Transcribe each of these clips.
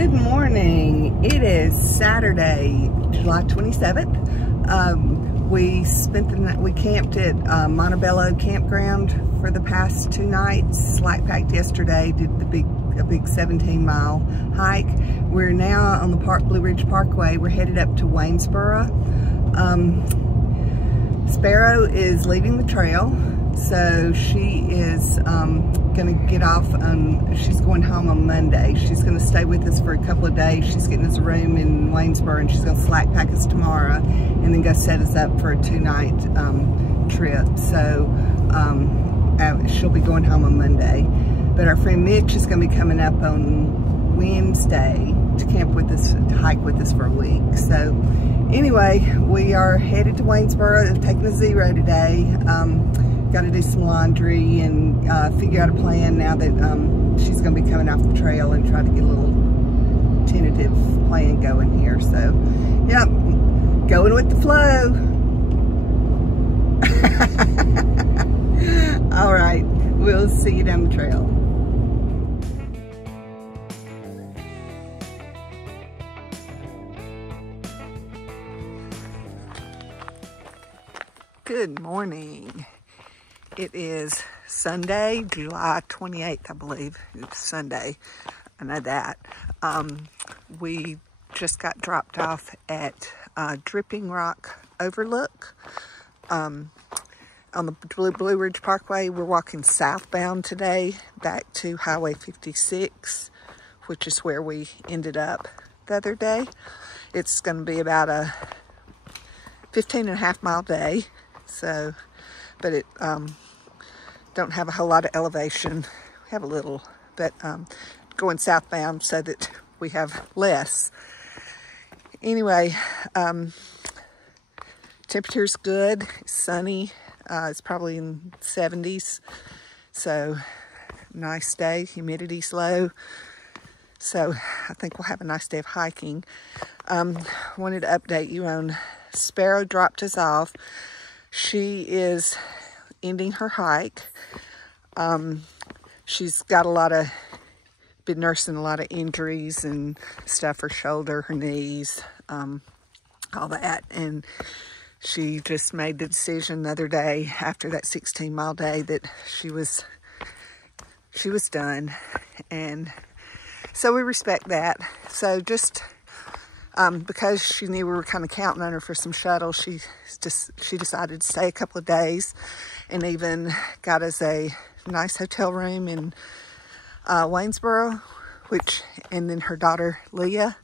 Good morning. It is Saturday, July 27th. We spent the night, we camped at Montebello campground for the past 2 nights. Slack packed yesterday, did a big 17-mile hike. We're now on the Blue Ridge Parkway. We're headed up to Waynesboro. Sparrow is leaving the trail, so she is gonna get off she's going home on Monday. She's gonna stay with us for a couple of days. She's getting us a room in Waynesboro, and she's gonna slack pack us tomorrow and then go set us up for a 2-night trip. So she'll be going home on Monday. But our friend Mitch is gonna be coming up on Wednesday to camp with us, to hike with us for a week. So anyway, we are headed to Waynesboro, taking a 0 today. Got to do some laundry and figure out a plan now that she's going to be coming off the trail, and try to get a little tentative plan going here. So, yep, going with the flow. All right, we'll see you down the trail. Good morning. It is Sunday, July 28th, I believe. It's Sunday. I know that. We just got dropped off at Dripping Rock Overlook on the Blue Ridge Parkway. We're walking southbound today back to Highway 56, which is where we ended up the other day. It's going to be about a 15.5-mile day. So, but it don't have a whole lot of elevation. We have a little, but going southbound so that we have less. Anyway, temperature's good. It's sunny. It's probably in 70s. So nice day. Humidity's low. So I think we'll have a nice day of hiking. Wanted to update you on Sparrow dropped us off. She is ending her hike. She's got been nursing a lot of injuries and stuff, her shoulder, her knees, all that. And she just made the decision the other day after that 16-mile day that she was done. And so we respect that. So just because she knew we were kind of counting on her for some shuttle, she decided to stay a couple of days, and even got us a nice hotel room in Waynesboro, and then her daughter Leah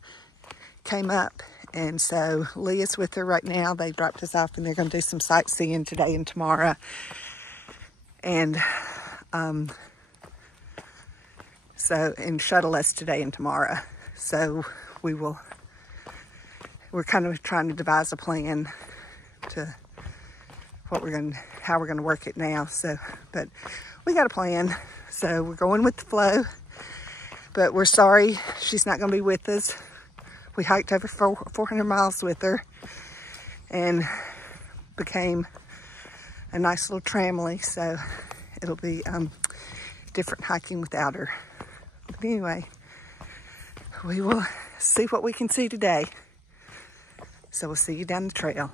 came up, and so Leah's with her right now. They dropped us off, and they're going to do some sightseeing today and tomorrow, and and shuttle us today and tomorrow. So we're kind of trying to devise a plan to how we're going to work it now. So, but we got a plan. So we're going with the flow. But we're sorry she's not going to be with us. We hiked over 400 miles with her, and became a nice little tramily. So it'll be different hiking without her. But anyway, we will see what we can see today. So we'll see you down the trail.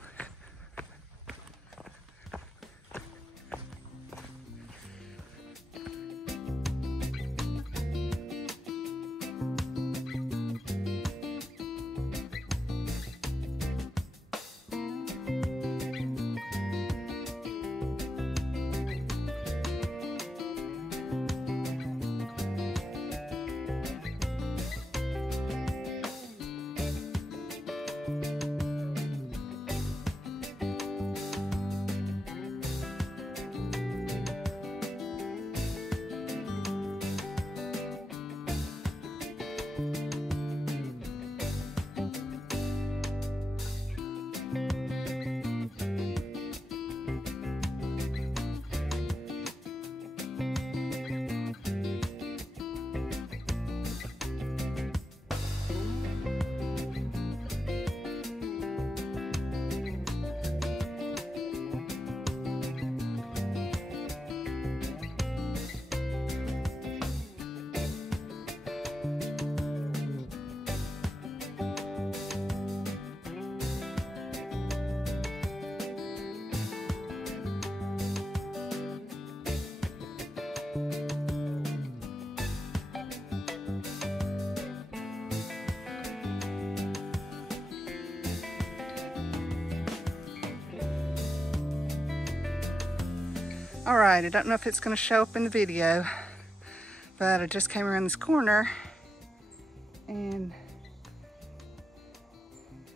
All right, I don't know if it's gonna show up in the video, but I just came around this corner and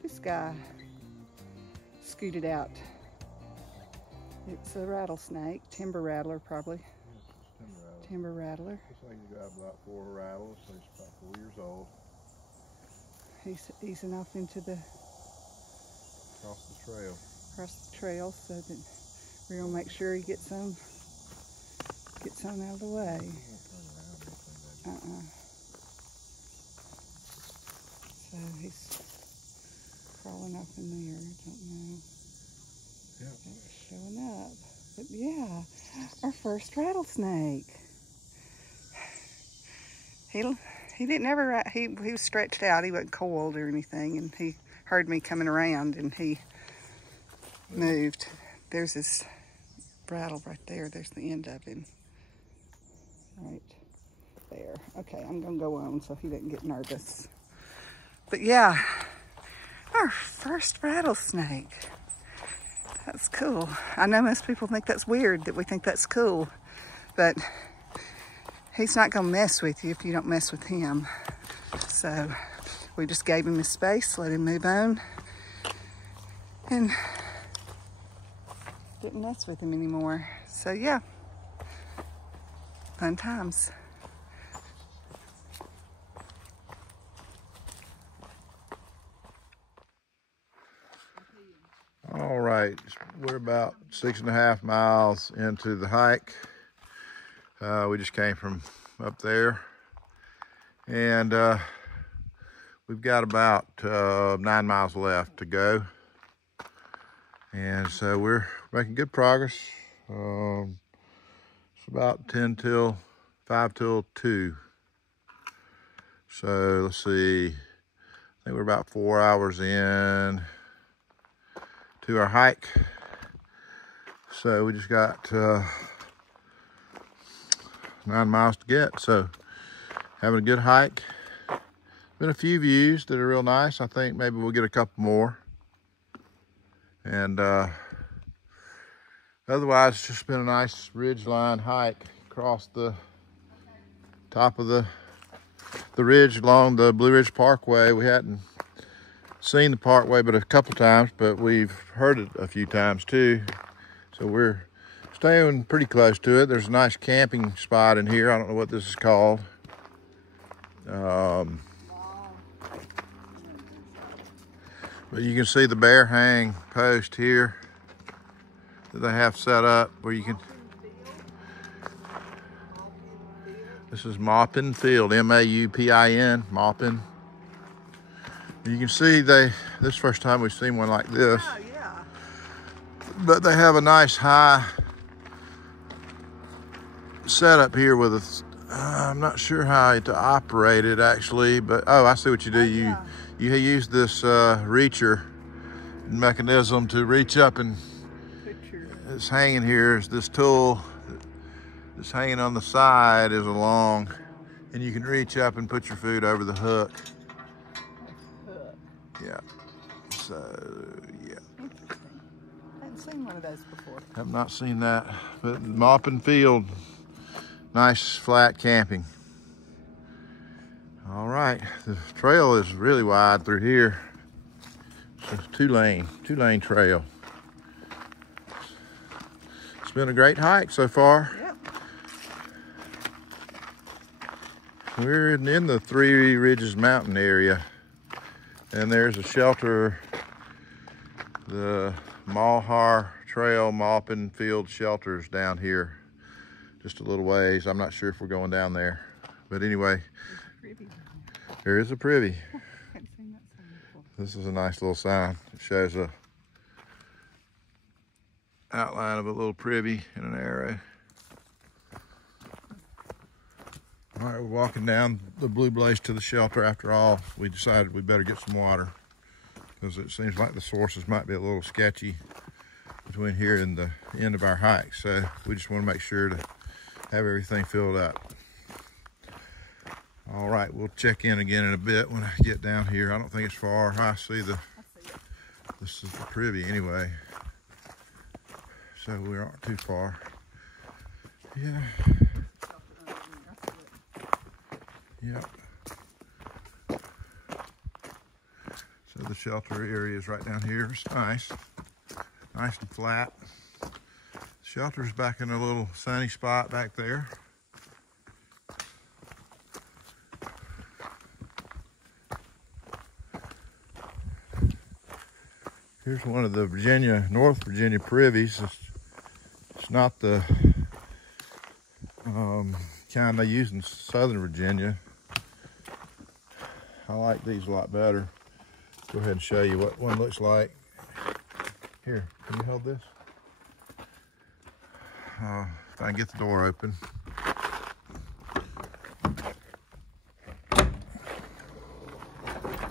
this guy scooted out. It's a rattlesnake, timber rattler probably. Timber rattler. Looks like he's got about 4 rattles, so he's about 4 years old. He's easing off into the Across the trail. Across the trail, so that we're gonna make sure he gets on out of the way. So he's crawling up in there. Don't know. Yep. It's showing up. But yeah, our first rattlesnake. He didn't ever, he was stretched out. He wasn't coiled or anything, and he heard me coming around and he moved. There's his rattle right there. There's the end of him. Right there. Okay, I'm gonna go on so he didn't get nervous. But yeah, our first rattlesnake. That's cool. I know most people think that's weird that we think that's cool, but he's not gonna mess with you if you don't mess with him. So we just gave him his space, let him move on, and didn't mess with him anymore. So yeah, fun times. All right, we're about 6.5 miles into the hike. We just came from up there, and we've got about 9 miles left to go. And so we're making good progress. It's about 5 till 2. So let's see, I think we're about 4 hours in to our hike. So we just got 9 miles to get. So having a good hike. Been a few views that are real nice. I think maybe we'll get a couple more. And otherwise, it's just been a nice ridgeline hike across the top of the ridge along the Blue Ridge Parkway. We hadn't seen the parkway but a couple times, but we've heard it a few times too. So we're staying pretty close to it. There's a nice camping spot in here. I don't know what this is called. But you can see the bear hang post here that they have set up where you can. This is Maupin Field, M-A-U-P-I-N, Maupin. You can see this is the first time we've seen one like this. Oh, yeah. But they have a nice high setup here with a, I'm not sure how to operate it actually, but oh, I see what you do. You use this reacher mechanism to reach up, and it's hanging here is this tool that's hanging on the side is along, and you can reach up and put your food over the hook. Yeah, so yeah. I haven't seen one of those before. Have not seen that, but Maupin Field, nice flat camping. All right, the trail is really wide through here. It's a two-lane trail. It's been a great hike so far. Yep. We're in the Three Ridges Mountain area, and there's a shelter, the Malhar Trail Maupin Field shelters down here, just a little ways. I'm not sure if we're going down there, but anyway, there is a privy. This is a nice little sign. It shows a outline of a little privy and an arrow. All right, we're walking down the Blue Blaze to the shelter. After all, we decided we better get some water because it seems like the sources might be a little sketchy between here and the end of our hike. So we just want to make sure to have everything filled up. All right, we'll check in again in a bit when I get down here. I don't think it's far. I see this is the privy anyway, so we aren't too far. Yeah. Yep. So the shelter area is right down here. It's nice. Nice and flat. The shelter's back in a little sunny spot back there. Here's one of the North Virginia privies. It's not the kind they use in Southern Virginia. I like these a lot better. Go ahead and show you what one looks like. Here, can you hold this? If I can get the door open.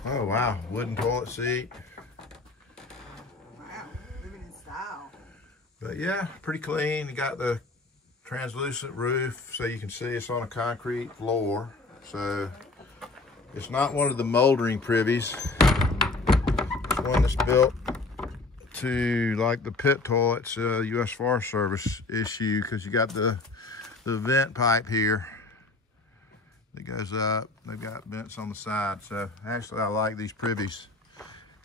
Oh wow, wooden toilet seat. Wow, living in style. But yeah, pretty clean. You got the translucent roof so you can see it's on a concrete floor. So it's not one of the moldering privies. It's one that's built to like the pit toilets U.S. Forest Service issue, because you got the vent pipe here that goes up. They've got vents on the side. So actually I like these privies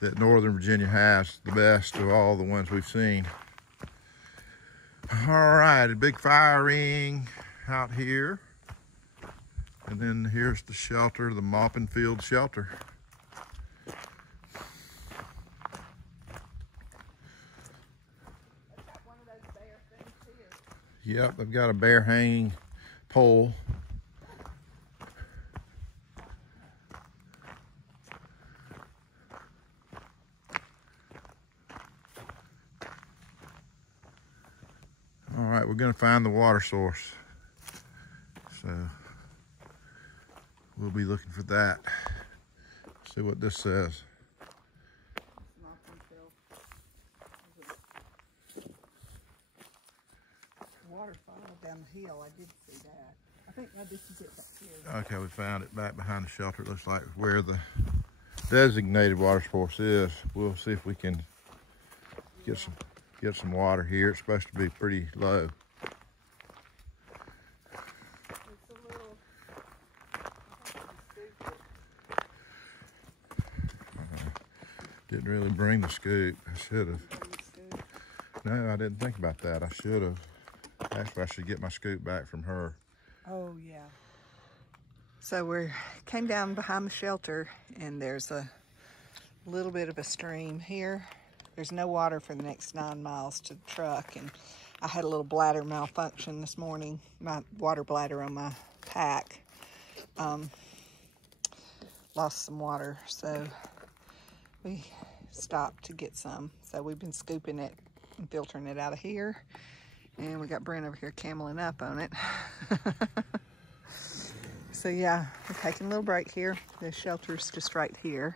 that Northern Virginia has, the best of all the ones we've seen. All right, a big fire ring out here. And then here's the shelter, the Moppin Field shelter. Yep, they've got a bear hanging pole. All right, we're gonna find the water source. So we'll be looking for that. See what this says. Water followed down the hill. I did see that. I think this is it back here. Okay, we found it back behind the shelter. It looks like where the designated water source is. We'll see if we can get some water here. It's supposed to be pretty low. It's a little, Didn't really bring the scoop. I should have. No, I didn't think about that. I should have. Actually, I should get my scoop back from her. oh yeah. So we came down behind the shelter, and there's a little bit of a stream here. There's no water for the next 9 miles to the truck, and I had a little bladder malfunction this morning, my water bladder on my pack. Lost some water, so we stopped to get some. So we've been scooping it and filtering it out of here. And we got Brent over here cameling up on it. So yeah, we're taking a little break here. The shelter's just right here.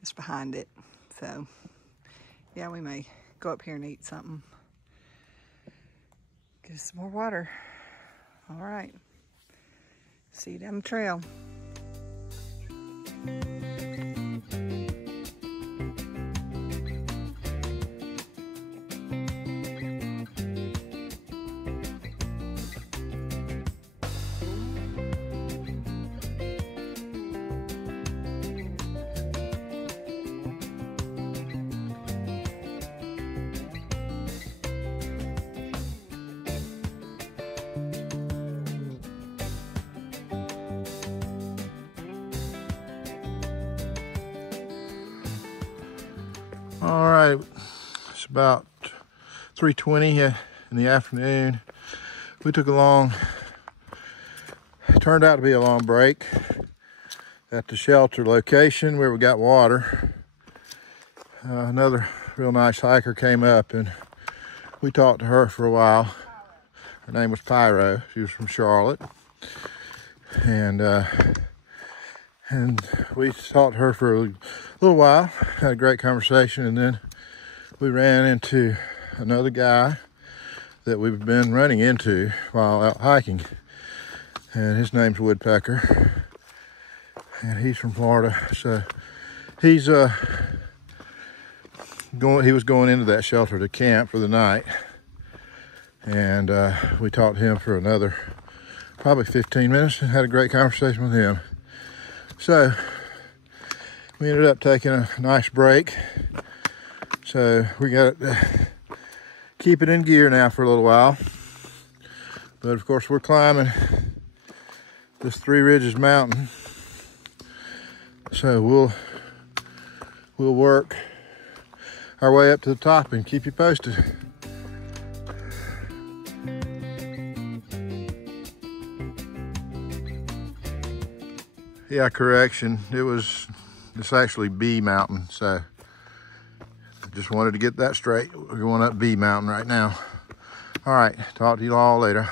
Just behind it. So yeah, we may go up here and eat something. Get us some more water. All right. See you down the trail. All right, it's about 3:20 in the afternoon. We took it turned out to be a long break at the shelter location where we got water. Another real nice hiker came up, and we talked to her for a while. Her name was Sparrow. She was from Charlotte. And we talked to her for a little while, had a great conversation, and then we ran into another guy that we've been running into while out hiking, and his name's Woodpecker, and he's from Florida. So he's he was going into that shelter to camp for the night, And we talked to him for another probably 15 minutes and had a great conversation with him. So we ended up taking a nice break. So we got to keep it in gear now for a little while. But of course we're climbing this Three Ridges mountain. So we'll work our way up to the top and keep you posted. Yeah, correction. It's actually B Mountain, so just wanted to get that straight. We're going up B Mountain right now. All right, talk to you all later.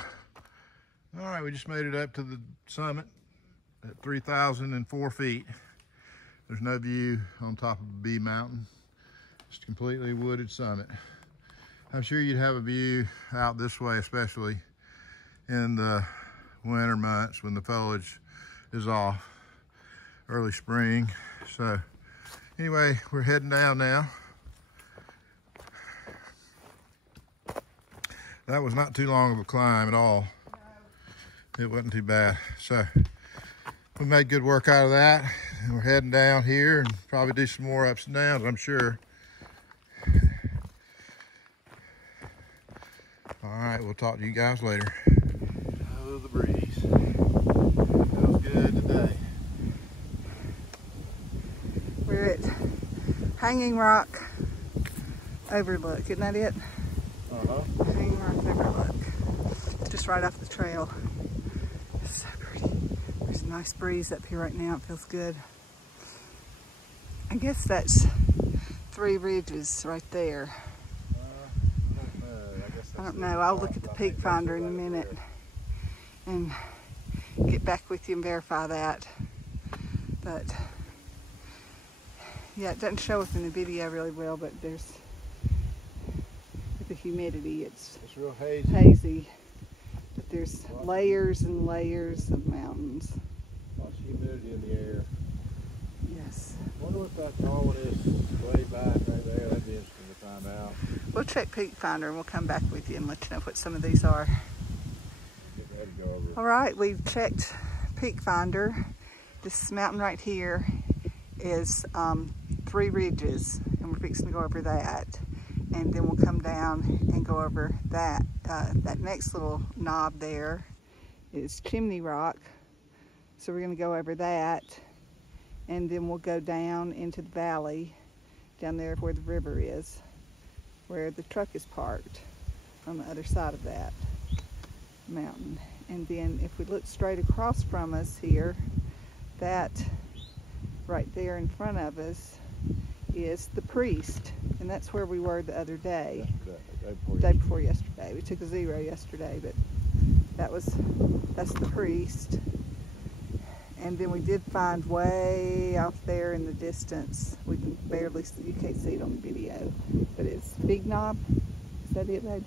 All right, we just made it up to the summit at 3,004 feet. There's no view on top of B Mountain. It's a completely wooded summit. I'm sure you'd have a view out this way, especially in the winter months when the foliage is off. Early spring. So anyway, we're heading down now. That was not too long of a climb at all. No. It wasn't too bad. So we made good work out of that. And we're heading down here and probably do some more ups and downs, I'm sure. All right, we'll talk to you guys later. Oh, the breeze. Feels good today. We're at Hanging Rock Overlook, isn't that it? Uh-huh. Hanging Rock Overlook. Just right off the trail. It's so pretty. There's a nice breeze up here right now. It feels good. I guess that's Three Ridges right there. I don't know. I'll look at the peak finder in a minute and get back with you and verify that. But yeah, it doesn't show up in the video really well, but there's, with the humidity, it's real hazy. But there's layers and layers of mountains. Lots of humidity in the air. Yes. I wonder what that tall one is way back right there. That'd be interesting to find out. We'll check peak finder and we'll come back with you and let you know what some of these are. Get ready to go over. All right, we've checked peak finder. This mountain right here is Three Ridges, and we're fixing to go over that, and then we'll come down and go over that. That next little knob there is Chimney Rock, so we're going to go over that, and then we'll go down into the valley down there where the river is, where the truck is parked on the other side of that mountain. And then if we look straight across from us here, that right there in front of us is the Priest, and that's where we were the other day. Day before yesterday. We took a zero yesterday, but that's the Priest. And then we did find way off there in the distance, we can barely see, you can't see it on the video, but it's Big Knob. Is that it, babe?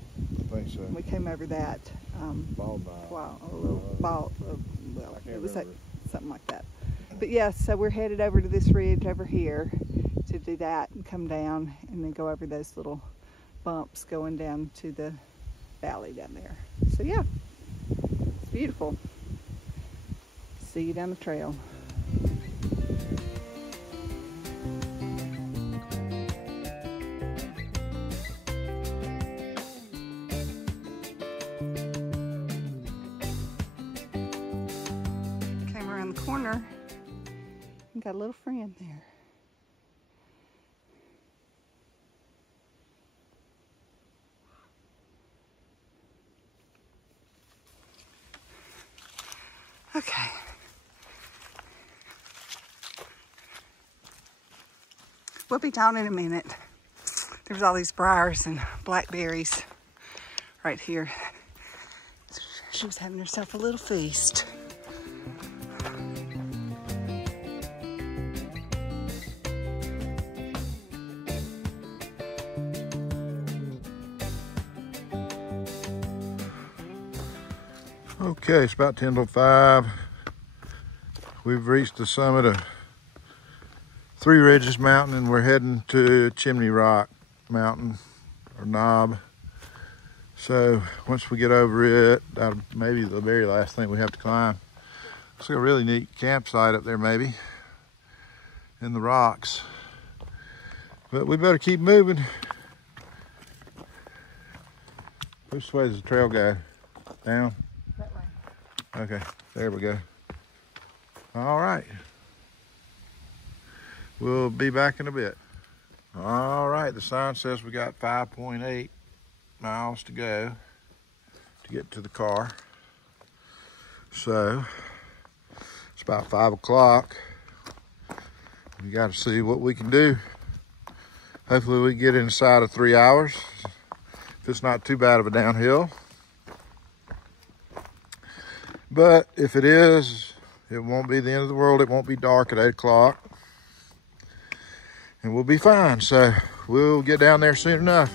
I think so. We came over that Bald Knob. wow, a little ball, well, it was like, remember. something like that. But yeah, so we're headed over to this ridge over here to do that and come down and then go over those little bumps going down to the valley down there. So yeah, it's beautiful. See you down the trail. Came around the corner and got a little friend there. Okay. We'll be down in a minute. There's all these briars and blackberries right here. She was having herself a little feast. Okay, it's about 10 till 5. We've reached the summit of Three Ridges Mountain and we're heading to Chimney Rock Mountain or Knob. So once we get over it, that'll maybe the very last thing we have to climb. Looks like a really neat campsite up there maybe in the rocks. But we better keep moving. Which way does the trail go? Down? That way. Okay, there we go. All right. We'll be back in a bit. All right, the sign says we got 5.8 miles to go to get to the car. So it's about 5 o'clock. We got to see what we can do. Hopefully we get inside of 3 hours. If it's not too bad of a downhill. But if it is, it won't be the end of the world. It won't be dark at 8 o'clock. And we'll be fine. So we'll get down there soon enough.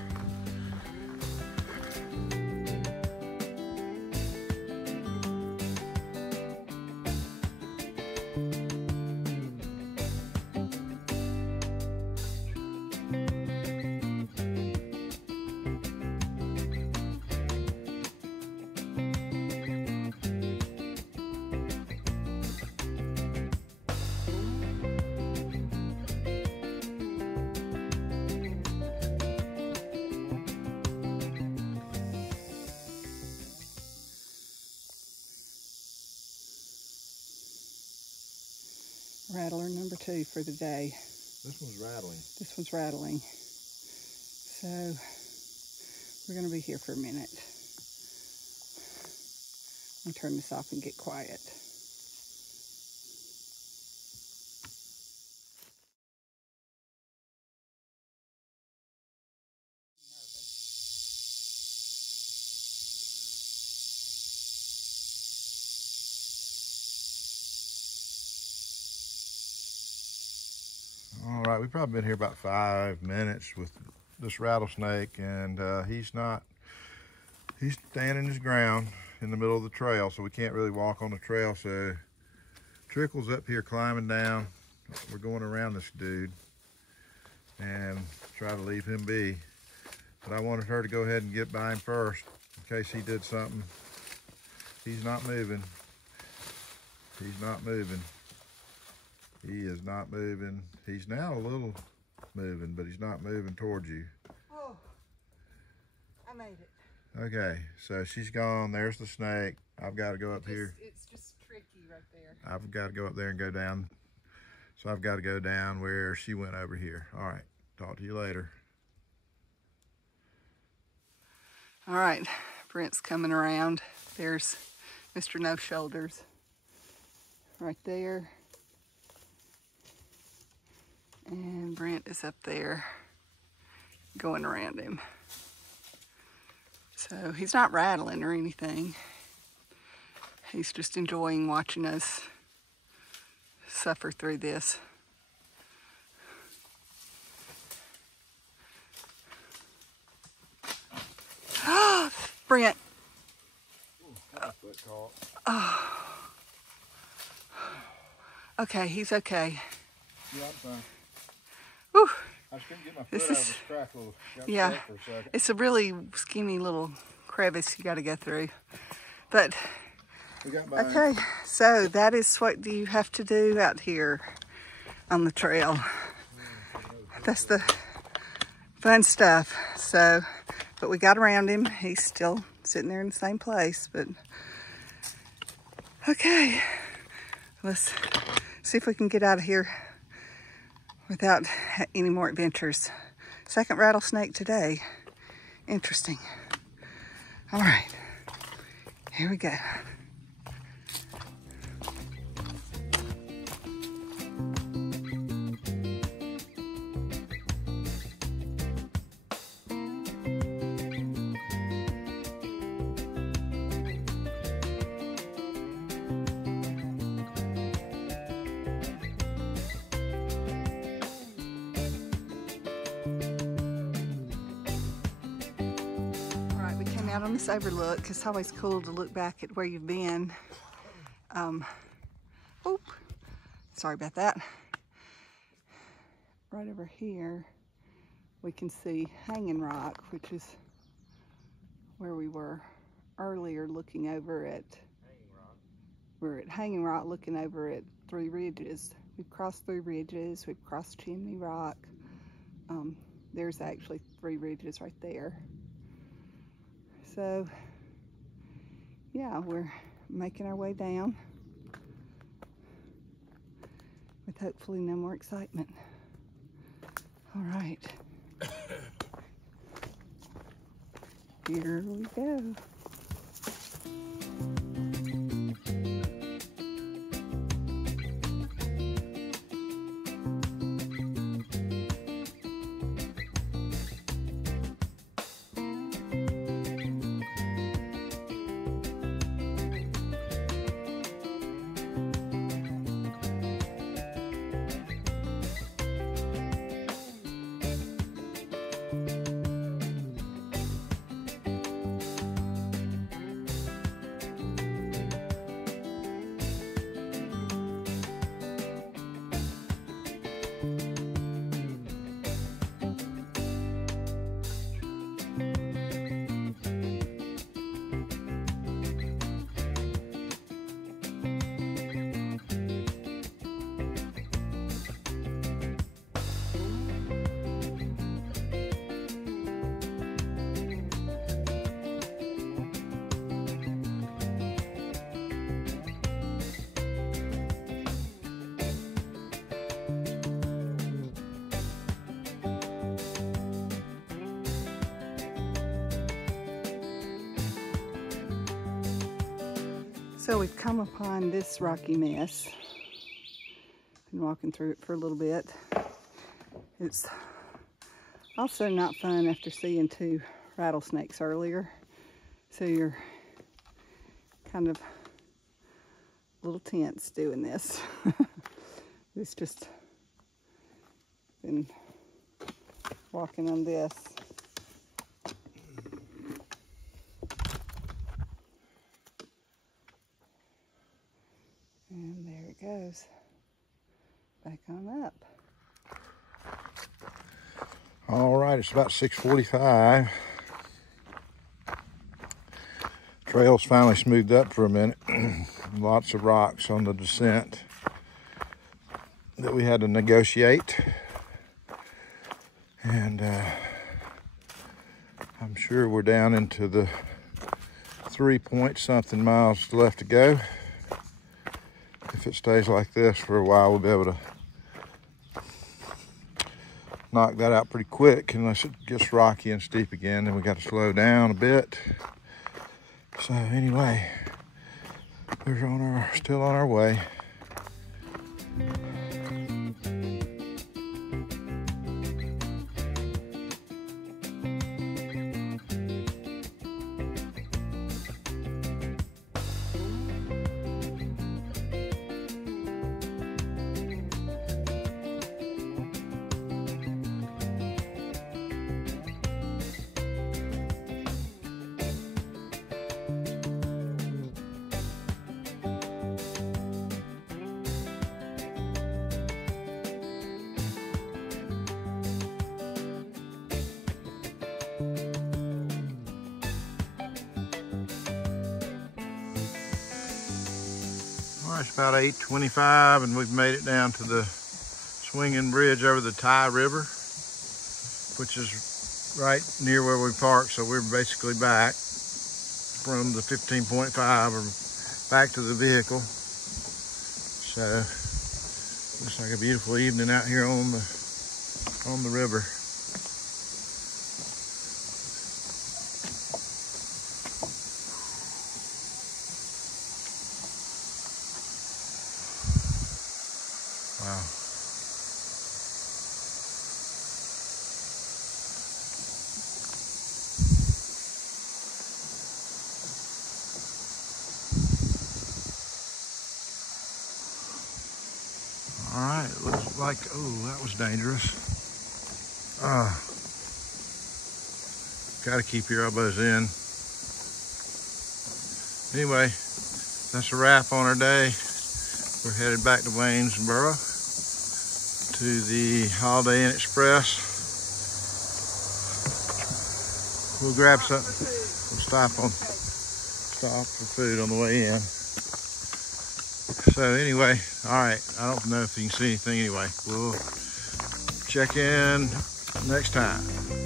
Rattler number 2 for the day. This one's rattling. This one's rattling. So we're going to be here for a minute. I'm going to turn this off and get quiet. All right, we've probably been here about 5 minutes with this rattlesnake, and he's standing his ground in the middle of the trail, so we can't really walk on the trail. So Trickle's up here climbing down. We're going around this dude and try to leave him be. But I wanted her to go ahead and get by him first in case he did something. He's not moving. He's not moving. He is not moving. He's now a little moving, but he's not moving towards you. Oh, I made it. Okay, so she's gone. There's the snake. I've got to go up here. It's just tricky right there. I've got to go up there and go down. So I've got to go down where she went over here. All right, talk to you later. All right, Brent's coming around. There's Mr. No Shoulders right there. And Brent is up there going around him. So he's not rattling or anything. He's just enjoying watching us suffer through this. Brent. Oh. Okay, he's okay. Yeah, I'm fine. Whew. I just couldn't get my foot out of the crackle. Yeah, it's a really skinny little crevice you got to go through. But, okay, so that is what you have to do out here on the trail. That's the fun stuff. So, but we got around him. He's still sitting there in the same place, but okay. Let's see if we can get out of here without any more adventures. Second rattlesnake today. Interesting. All right, here we go. Out on this overlook. It's always cool to look back at where you've been. Oop, sorry about that. Right over here we can see Hanging Rock, which is where we were earlier looking over at, we're at Hanging Rock looking over at Three Ridges. We've crossed Three Ridges, we've crossed Chimney Rock. There's actually Three Ridges right there. So yeah, we're making our way down with hopefully no more excitement. All right. Here we go. So we've come upon this rocky mess. Been walking through it for a little bit. It's also not fun after seeing 2 rattlesnakes earlier. So you're kind of a little tense doing this. It's just been walking on this. And there it goes. Back on up. All right, it's about 6:45. Trail's finally smoothed up for a minute. Lots of rocks on the descent that we had to negotiate. And I'm sure we're down into the 3-point-something miles left to go. If it stays like this for a while, we'll be able to knock that out pretty quick, unless it gets rocky and steep again, then we got to slow down a bit. So anyway, we're still on our way. It's about 8:25 and we've made it down to the swinging bridge over the Ty River, which is right near where we parked. So we're basically back from the 15.5 or back to the vehicle. So looks like a beautiful evening out here on the river. Wow. All right, it looks like, oh, that was dangerous. Got to keep your elbows in. Anyway, that's a wrap on our day. We're headed back to Waynesboro to the Holiday Inn Express. We'll grab something. stop for food on the way in. So anyway, all right, I don't know if you can see anything anyway. We'll check in next time.